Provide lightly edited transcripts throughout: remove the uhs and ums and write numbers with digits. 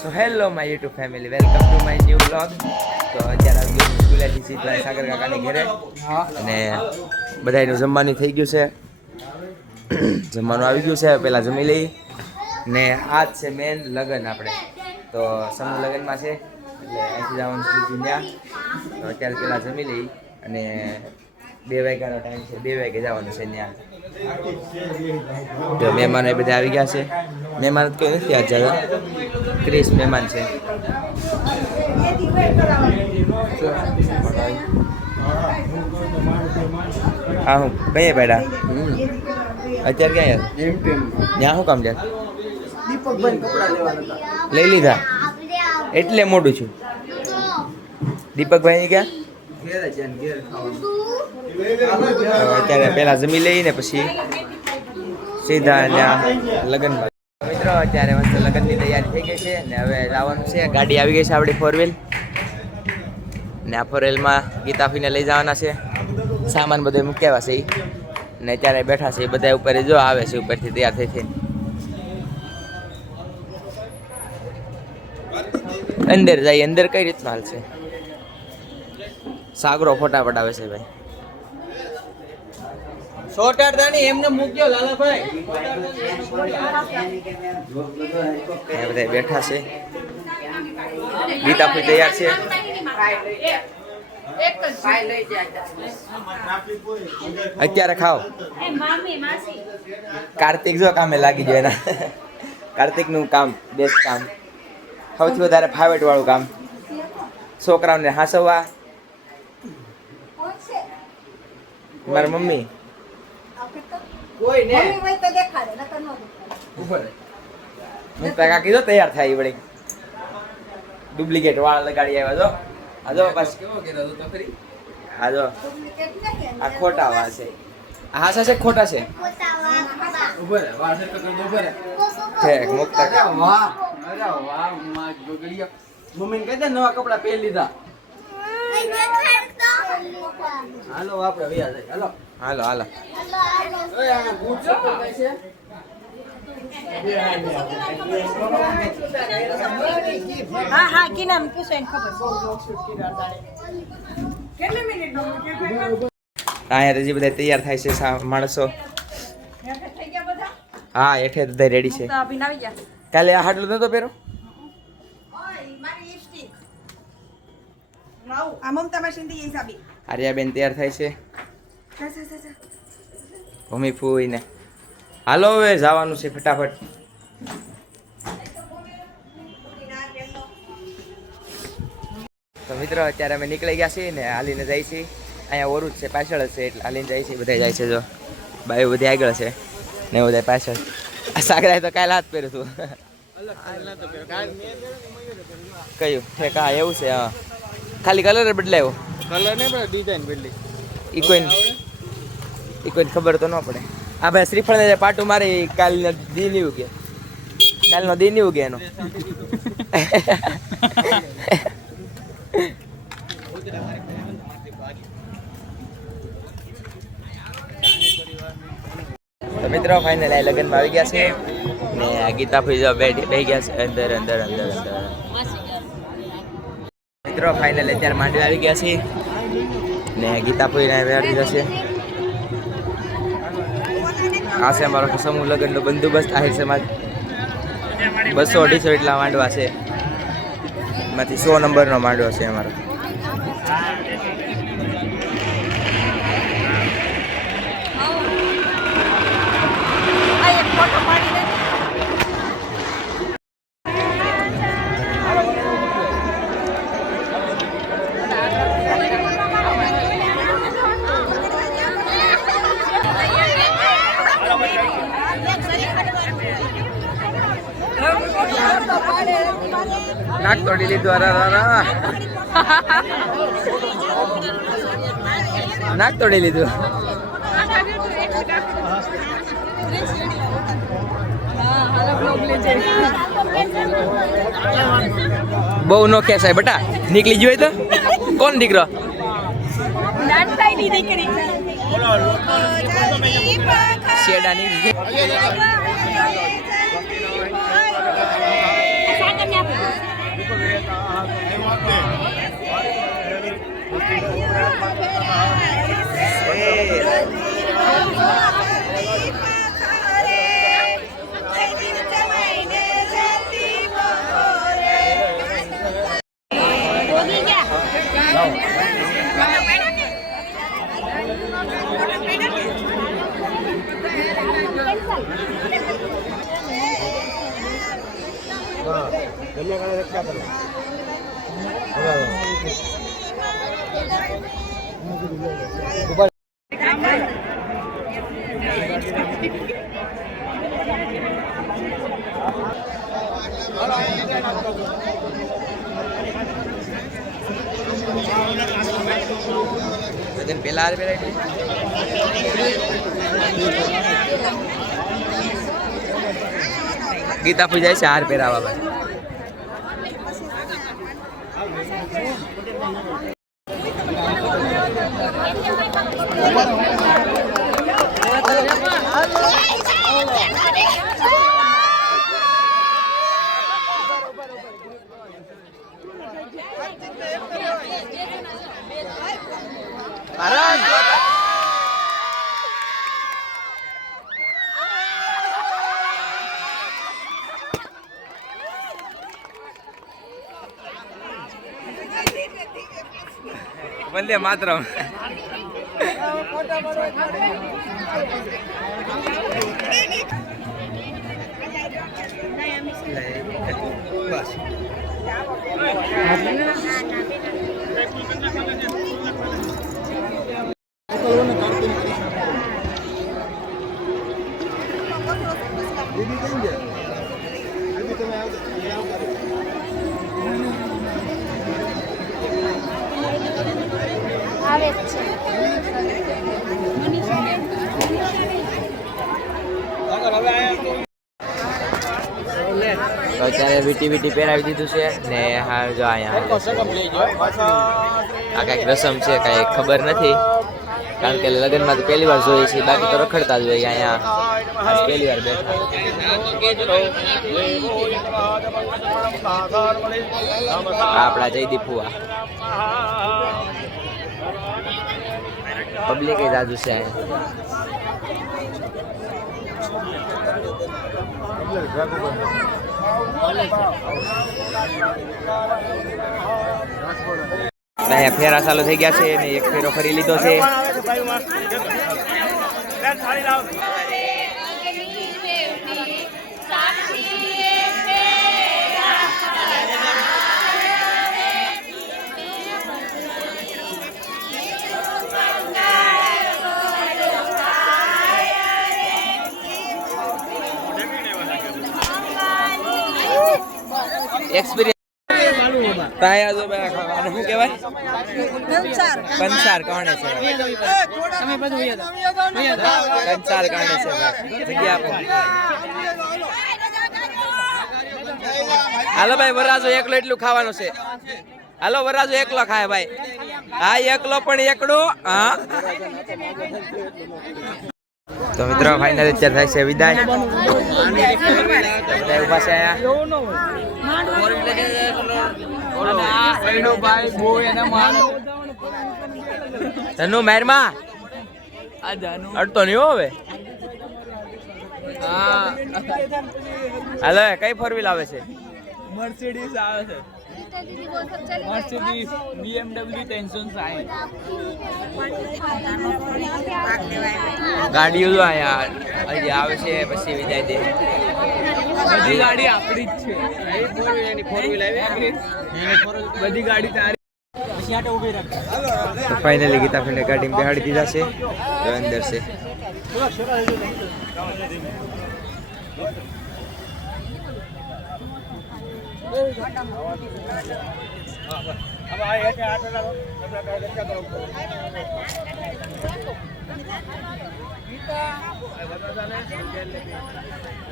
So hello my YouTube family, welcome to my new vlog. તો અત્યારે આવી ગયું સ્કૂલેથી સીધા સાગર કાકાની ઘરે અને બધાનું જમવાનું થઈ ગયું છે. જમવાનું આવી ગયું છે, પહેલાં જમી લઈ ને આ જ છે મેન લગ્ન. આપણે તો સમૂહ લગ્નમાં છે એટલે અહીંથી જવાનું સીધું ત્યાં. તો અત્યારે પહેલાં જમી લઈ અને 2 વાગ્યાનો ટાઈમ છે, 2 વાગે જવાનું છે ત્યાં. તો મહેમાનો એ બધા આવી ગયા છે. મહેમાન કોઈ નથી આજ જતા, ક્રિસ મહેમાન છે. હા હું કઈ બેડા અત્યારે ક્યાં ત્યાં શું કામ જાય? લઈ લીધા એટલે મોટું છું. દીપકભાઈ ક્યાં? અત્યારે પહેલા જમી લઈને પછી સીધા ત્યાં લગ્નમાં. મિત્રો અત્યારે મસ્ત લગ્નની તૈયારી થઈ ગઈ છે ને હવે જવાનું છે. ગાડી આવી ગઈ છે આપણી 4 વ્હીલ ને આ 4 વ્હીલમાં ગીતાફીને લઈ જવાના છે. સામાન બધો મૂક્યા છે ને અત્યારે બેઠા છે એ બધા ઉપર. જો આવે છે ઉપરથી તૈયાર થઈ થઈને. અંદર જાય, અંદર કઈ રીતના હાલ છે? સાગરો ફોટા પડાવે છે ભાઈ. એમને મૂક્યો લાલાભાઈ. બધા બેઠા છે. ગીતાફી તૈયાર છે. અત્યારે ખાઓ. કાર્તિક જો કામે લાગી ગયો એના. કાર્તિક નું કામ બેસ્ટ કામ, સૌથી વધારે ફાવેટ વાળું કામ. છોકરાઓને હાંસવવા. મારી મમ્મી કાકી જો તૈયાર થાય વળી. ડુપ્લિકેટ વાળ લગાડી આવ્યા જો. આ જો બસ આ જો આ ખોટા વાળ છે. આ હાસા છે ખોટા છે? મમ્મી કહી દે નવા કપડા પહેરી લીધા. હાલો આપણે વ્યા જાય. હાલો હાલો હાલો. હા હા કી નામ પૂછો એને ખબર. કેટલી મિનિટ નો અહીંયા હજી બધા તૈયાર થાય છે માણસો. હા એઠે બધા રેડી છે. કાલે આ હાટલું નતો પહેરો. આર્યાબેન તૈયાર થાય છે. ભૂમિ ફૂઈને હાલો હવે જવાનું છે ફટાફટ. તો મિત્રો અત્યારે અમે નીકળી ગયા છીએ ને હાલીને જાય છે. અહીંયા ઓરું જ છે, પાછળ જ છે એટલે હાલીને જાય છે. બધા જાય છે. જો બાયો બધી આગળ છે ને બધા પાછળ. સાગરાએ તો કાલે હાથ પહેર્યું હતું. કયું ઠેક? હા એવું છે. હા ખાલી કલર બદલાયો. કલર નહીં પણ ડિઝાઇન બદલી. એ કોઈને ખબર તો ન પડે. આ ભાઈ શ્રીફળ પાટું મારી કાલનો દી નહીં ઉગે. કાલનો દી નહીં ઉગે એનો. તો મિત્રો ફાઇનલ આ લગ્નમાં આવી ગયા છે ને આ ગીતાભાઈ જો બેસી ગયા છે અંદર અંદર અંદર અંદર. મિત્રો ફાઇનલ અત્યારે માંડવી આવી ગયા છે ને ગીતાભાઈને બેસાડી દીધા છે. આ છે અમારો સમૂહ લગ્નનો બંદોબસ્ત. આહિર સમાજ 200-250 એટલા માંડવા છે. એમાંથી 100 નંબરનો માંડવો છે અમારો. નાક તોડી લીધું. નાક તોડી લીધું. બહુ નો ખેંચાય બટા. નીકળી ગયો તો કોણ દીકરો? શેડાની પેલા હાર પહેરાય ગીતા પૂજાય છે હાર પહેરાવા ભાઈ. વંદે માતરમ. આવે જ છે. તો અત્યારે વીટી પહેરાવી દીધું છે ને હા જો અહીંયા આ કાંઈક રસમ છે કાંઈ ખબર નથી કારણ કે લગ્નમાં તો પહેલી વાર જોઈએ છીએ બાકી તો રખડતા જ હોય અહીંયા આજ પહેલી વાર બેઠા આપણા જયદીપ ફુવા પબ્લિક એ જાજુ છે અહીંયા ફેરા ચાલુ થઈ ગયા છે અને એક ફેરો ફરી લીધો છે. એક્સપિરિયન્સ તાયા જો બે ખાવાનું શું કહેવાય કંસાર કોણે છે કંસાર કોણે છે જગ્યા આપો. હાલો ભાઈ વરાજો એકલો એટલું ખાવાનું છે. હાલો વરાજો એકલો ખાય ભાઈ. હા એકલો પણ એકડો. હા તો મિત્રો ફાઇનલ અત્યારે થાય છે વિદાય. બધા ઉભા છે તનુ મેરમાં અડતો નહીં હવે. હાલો કઈ ફોર વ્હીલ આવે છે? મર્સિડીઝ આવે છે. મર્સિડીઝ BMW 360 ગાડીઓ જો અહીંયા હજી આવે છે પછી વિદાય દે. બધી ગાડી આપણી જ છે. ફોર વ્હીલ આવી બધી ગાડી તારી. ફાઇનલી ગીતા ફ્રેન્ડે ગાડીમાં બેહાડી દીધા છે તો અંદર છે.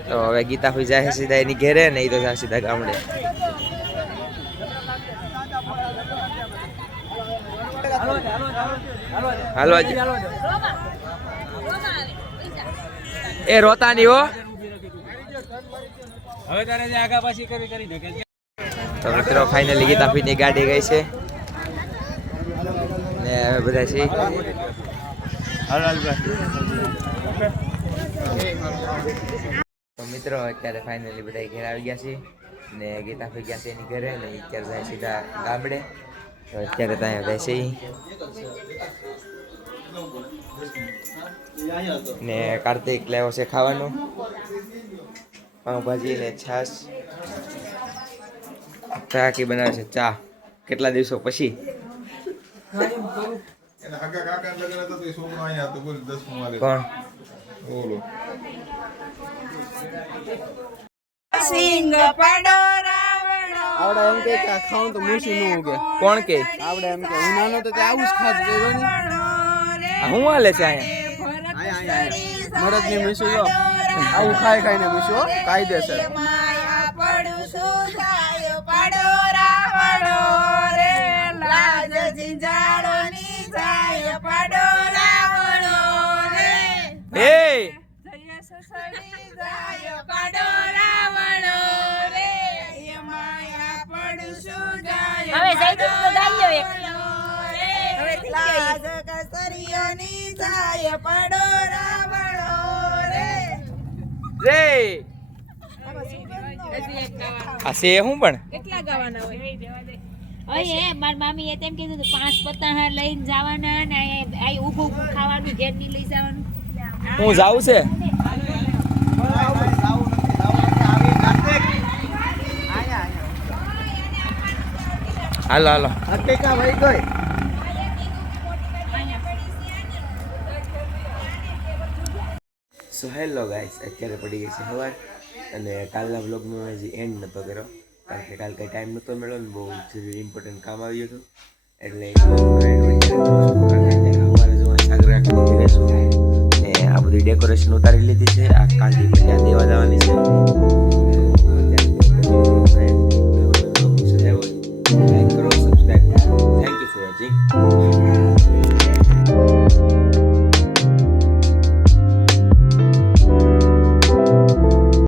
તો હવે ગીતા હુઈ જાય સીધા એની ઘેરે ને એ તો જાય સીધા ગામડે. હાલો એ રોતા નહીં હો. હવે તારે આગા પાછી કરી નાખે. તો તો મિત્રો ફાઇનલી ગીતાફીની ગાડી ગઈ છે ને હવે બધા છે તો મિત્રો અત્યારે ફાઇનલી બધા ઘેર આવી ગયા છે ને ગીતાફી ગયા છે એની ઘરે ને અત્યારે જાય સીધા ગામડે તો અત્યારે ત્યાં જાય છે ને કાર્તિક લેવો છે ખાવાનું પાઉંભાજી ને છાશ ચાકી બનાવે છે ચા કેટલા દિવસો પછી કોણ સિંગ પાડો રાવણો આવડે એમ કે આ ખાવું તો મૂસી ન ઉગે કોણ કે આવડે એમ કે હું નાનો તો આવું જ ખાતું જોયો ને આ શું હાલે છે અહીંયા મરદ ની મૂસી જો આવું ખાઈ ખાઈને મૂસી હો કાયદેસર માયા પડું સુધાય પાડો રાવણો રે લાજ જીંજાડો ની જાય પાડો રાવણો રે એ જય સસડી જાય પાડો રાવણો રે માયા પડું સુધાય હવે જઈતું તો ગાયો એક હવે લાજ કસરીઓ ની જાય પાડો રાવણો રે રે આ છે હું પણ કેટલા ગાવાના હોય ઓય મારી મામી એ તેમ કીધું 5 પત્તા લઈને જવાના ને આ ઊભું ખાવાનું ઘેર ની લઈ જવાનું હું જાઉં છે હાલો હાલો હકીકા ભાઈ ગઈ સો હેલો ગાઈસ અત્યારે પડી ગઈ છે સવાર અને કાલના બ્લોગનો હજી એન્ડ નહોતો કર્યો કારણ કે કાલ કંઈ ટાઈમ નહોતો મળ્યો ને બહુ જરૂરી ઇમ્પોર્ટન્ટ કામ આવ્યું હતું એટલે અમારે જો સાગર આખી રહેશું ને આ બધી ડેકોરેશન ઉતારી લીધી છે આ કાંદી ત્યાં દેવા જવાની છે